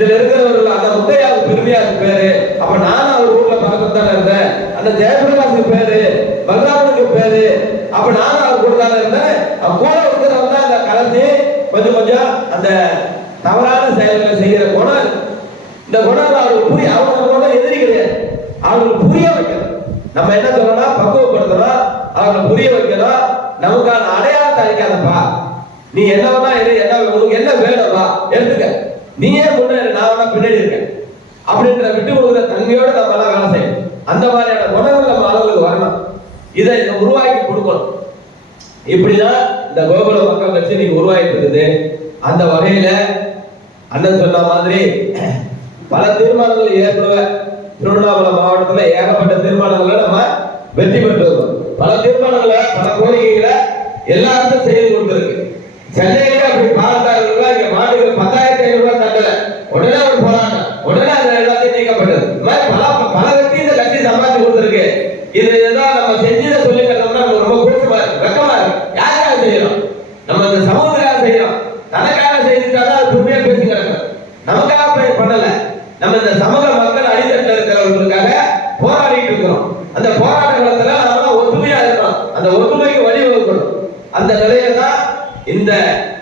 இதுல இருக்கிறவர்கள் அந்த முத்தையாவுக்கு பெருமையாருக்கு பேரு. அப்ப நானும் அவர் ஊர்ல பக்கத்துல தானே இருந்தேன். அந்த ஜெயபிரகாஷுக்கு பேரு பலராமனுக்கு பேரு. அப்ப நானும் அவர் கூட தானே இருந்தேன். அவன் கூட இருக்கிறவங்க தான் அந்த கலந்து கொஞ்சம் கொஞ்சம் அந்த தவறான செயல்களை செய்கிற குணம் இந்த குணம் அவருக்கு புரிய அவங்க குணம் எதிரி கிடையாது. அவங்களுக்கு புரிய வைக்கணும். நம்ம என்ன சொல்லணும் பக்குவப்படுத்தணும். அவங்களை புரிய வைக்கணும். நமக்கான அடையாளத்தை அளிக்காதப்பா நீ என்ன வேணா என்ன உனக்கு என்ன வேணும்? நீயே முன்னேறு நான் வேணா பின்னாடி இருக்கேன். அப்படின்ற விட்டு கொடுக்குற தன்மையோட நம்ம எல்லாம் வேலை செய்யணும். அந்த மாதிரியான குணங்கள் நம்ம அளவுக்கு வரணும். இதை இதை உருவாக்கி கொடுக்கணும். இப்படிதான் இந்த கோகுல மக்கள் கட்சி நீங்க உருவாகிட்டு இருக்குது. அந்த வகையில அண்ணன் சொன்ன மாதிரி பல தீர்மானங்கள் ஏற்படுவ. திருவண்ணாமலை மாவட்டத்துல ஏகப்பட்ட தீர்மானங்களை நம்ம வெற்றி பெற்றிருக்கோம் பல தீர்மானங்களை பல கோரிக்கைகளை எல்லாருக்கும் செய்து கொடுத்திருக்கு. சென்னையில அப்படி பாலத்தார்கள் இங்க மாட்டுக்கு பத்தாயிரத்தி ஐநூறு ரூபாய் தண்டல உடனே ஒரு போராட்டம் உடனே அது எல்லாத்தையும் நீக்கப்பட்டது இந்த மாதிரி பல பல வெற்றி இந்த கட்சி சம்பாதிச்சு கொடுத்திருக்கு இது நம்ம செஞ்சதை சொல்லி கட்டோம்னா நம்ம ரொம்ப கூச்சமா இருக்கு வெக்கமா இருக்கு. யாருக்காக செய்யறோம் நம்ம அந்த சமூகத்துக்காக செய்யறோம் தனக்காக செய்துட்டாதான் அது உண்மையா பேசி கிடக்கும் நமக்காக பண்ணல. நம்ம இந்த சமூக மக்கள் அடித்தட்டில் இருக்கிறவர்களுக்காக போராடிட்டு இருக்கிறோம். அந்த போராட்ட காலத்துல நம்ம ஒற்றுமையா இருக்கணும். அந்த ஒற்றுமைக்கு வழிவகுக்கணும் அந்த நிலையில தான் இந்த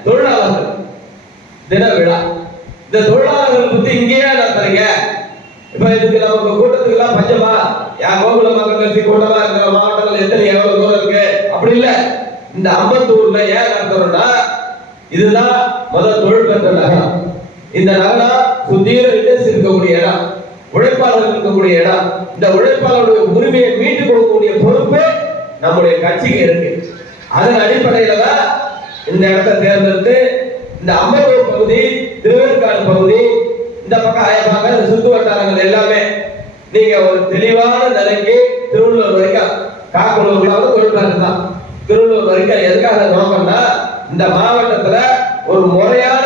தொழிலாளர்கள் தின விழா. இந்த தொழிலாளர்கள் பத்தி இங்கேயே நடத்துறீங்க இப்ப இதுக்கு நமக்கு கூட்டத்துக்கு எல்லாம் பஞ்சமா ஏன் கோகுல மக்கள் கூட்டமா இருக்கிற மாவட்டங்கள் எத்தனை எவ்வளவு தூரம் இருக்கு? அப்படி இல்ல. இந்த அம்பத்தூர்ல ஏன் நடத்துறோம்னா இதுதான் முதல் தொழில் பெற்ற நகரம். இந்த நகரம் சுத்தீர இண்டஸ்ட்ரி இருக்கக்கூடிய இடம் உழைப்பாளர்கள் இருக்கக்கூடிய இடம். இந்த உழைப்பாளருடைய உரிமையை மீட்டு கொடுக்கக்கூடிய பொறுப்பு நம்முடைய கட்சிக்கு இருக்கு. அதன் அடிப்படையில தான் இந்த இடத்தை தேர்ந்தெடுத்து இந்த அம்பத்தூர் பகுதி திருவேற்காடு பகுதி இந்த பக்கம் அயப்பாங்க இந்த சுத்து வட்டாரங்கள் நீங்க ஒரு தெளிவான நிலைக்கு திருவள்ளூர் வரைக்கும் காக்குளூர்ல தொழிற்பாடு தான். திருவள்ளூர் வரைக்கும் எதுக்காக நோக்கம்னா இந்த மாவட்டத்துல ஒரு முறையான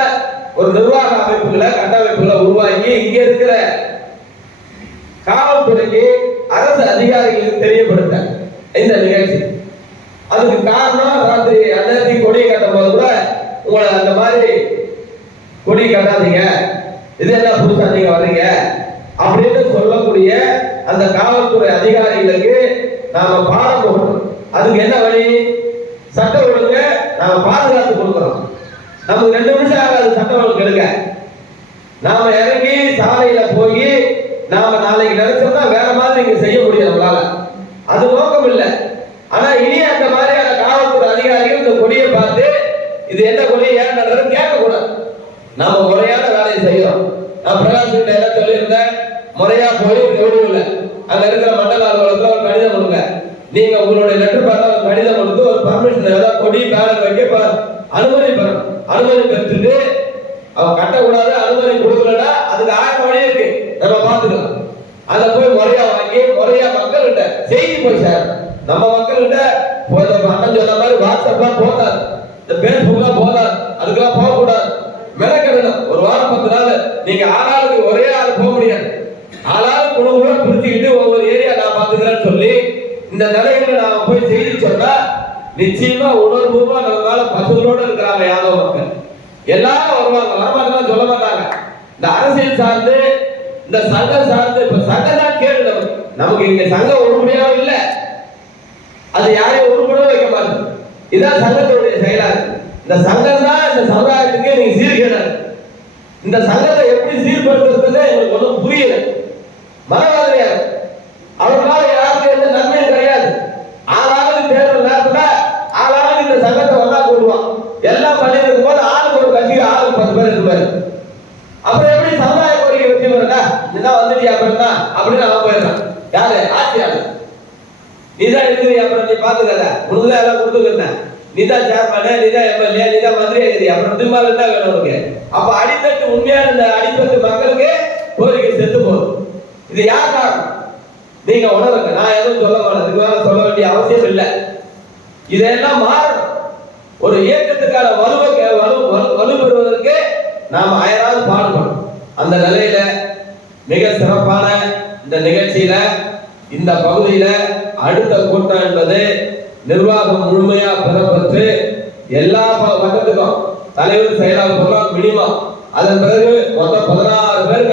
ஒரு நிர்வாக அமைப்புகளை கட்டமைப்புகளை உருவாக்கி இங்க இருக்கிற காவல்துறைக்கு அரசு அதிகாரிகளுக்கு தெரியப்படுத்த இந்த நிகழ்ச்சி. அதுக்கு காரணம் ராத்திரி அன்னத்தி கொடி கட்டும் போது கூட உங்களை அந்த மாதிரி கொடி கட்டாதீங்க. இது என்ன புதுசா நீங்க வர்றீங்க? அப்படின்னு சொல்லக்கூடிய அந்த காவல்துறை அதிகாரிகளுக்கு நாம பாடம் போடணும் அதுக்கு என்ன வழி? சட்ட ஒழுங்க நாம பாதுகாத்து கொடுக்கிறோம் நமக்கு ரெண்டு நிமிஷம் ஆகாது சட்ட ஒழுங்கு எடுக்க. நாம இறங்கி சாலையில போய் நாம நாளைக்கு நினைச்சோம்னா வேற மாதிரி இங்க செய்ய முடியும் நம்மளால. அது நோக்கம் இல்லை. ஆனா இனி அந்த மாதிரியான காவல்துறை அதிகாரிகள் இந்த கொடியை பார்த்து இது என்ன கொடி? ஏன் நடக்குதுன்னு கேட்கக்கூடாது. நாம முறையான வேலையை செய்யறோம். நான் பிரகாஷ் என்ன சொல்லியிருந்தேன். முறையா போய் எவ்வளவு இல்லை அங்க இருக்கிற மண்டல அலுவலகத்துல ஒரு கடிதம் கொடுங்க. நீங்க உங்களுடைய லெட்டர் பார்த்தா ஒரு கடிதம் கொடுத்து ஒரு பர்மிஷன் ஏதாவது கொடி பேனர் வைக்க அனுமதி பெறணும். அனுமதி பெற்றுட்டு அவன் கட்டக்கூடாது அனுமதி கொடுக்கலன்னா அதுக்கு ஆயிரம் வழி இருக்கு. நம்ம பார்த்துக்கலாம். அதை போய் முறையா வாங்கி முறையா மக்கள்கிட்ட செய்தி போய் சார் நம்ம மக்கள்கிட்ட போய் அண்ணன் சொன்ன மாதிரி வாட்ஸ்அப்லாம் போதாது. இந்த பேஸ்புக்லாம் போதாது. அதுக்கெல்லாம் போகக்கூடாது. மிளக்க வேணும் ஒரு வாரம் பத்து நாள். நீங்க ஆளாளுக்கு ஒரே ஆள் போக முடியாது. இந்த நிலையில நாம போய் செய்தி சொன்னா நிச்சயமா உணர்வுமா நம்ம மேல பசுகளோடு இருக்கிறாங்க யாதவ மக்கள். எல்லாரும் வருவாங்க. வரமாட்டேன்னு சொல்ல மாட்டாங்க. இந்த அரசியல் சார்ந்து இந்த சங்கம் சார்ந்து இப்ப சங்கம் தான் கேடு நமக்கு. நமக்கு இங்க சங்கம் உருப்படியாவும் இல்ல. அது யாரையும் உருப்படவே வைக்க மாட்டோம் இதுதான் சங்கத்தினுடைய செயலா இந்த சங்கம் தான் இந்த சமுதாயத்துக்கு நீங்க சீர்கேடாரு இந்த சங்கத்தை எப்படி சீர்படுத்துறதுன்னு எங்களுக்கு ஒன்றும் புரியல மனவாதிரியா இருக்கு. அவர்களால யாருக்கும் எந்த நன்மையும் கிடையாது ஆளாளுக்கு தேர்தல் நேரத்துல ஆளாளுக்கு இந்த சங்கத்தை ஒண்ணா கூடுவான் எல்லாம் பண்ணிட்டு இருக்கும் போது ஆளுக்கு ஒரு கட்சிக்கு ஆளுக்கு பத்து பேர் இருப்பாரு அப்புறம் எப்படி சமுதாய கோரிக்கை வெற்றி பெறடா வந்துட்டியா அப்புறம் தான் அப்படின்னு அவன் போயிடுறான். யாரு? ஆட்சியாளர். நீதான் இருக்கிறீ அப்புறம் நீ பாத்துக்கல உனக்கு தான் எல்லாம் கொடுத்துக்கிறேன் நீதான் சேர்மனு நீதான் எம்எல்ஏ நீதான் மந்திரி ஆகிறீ அப்புறம் திரும்ப என்ன வேணும் உனக்கு? அப்ப அடித்தட்டு உண்மையான இந்த அடித்தட்டு மக்களுக்கு கோரிக்கை செத்து போகுது. இது யார் காரணம்? நீங்க உணருங்க நான் எதுவும் சொல்ல மாட்டேன். இதுக்கு மேல சொல்ல வேண்டிய அவசியம் இல்லை. இதெல்லாம் மாறணும். ஒரு இயக்கத்துக்கான வலுவை வலு வலு- பெறுவது நாம் அயராது பாடுபடும். அந்த நிலையில மிக சிறப்பான இந்த நிகழ்ச்சியில இந்த பகுதியில அடுத்த கூட்டம் என்பது நிர்வாகம் முழுமையா பெறப்பட்டு எல்லா ப- வட்டத்துக்கும் தலைவர் செயலாளர் மினிமம் அதன் பிறகு மொத்தம் பதினாறு பேர்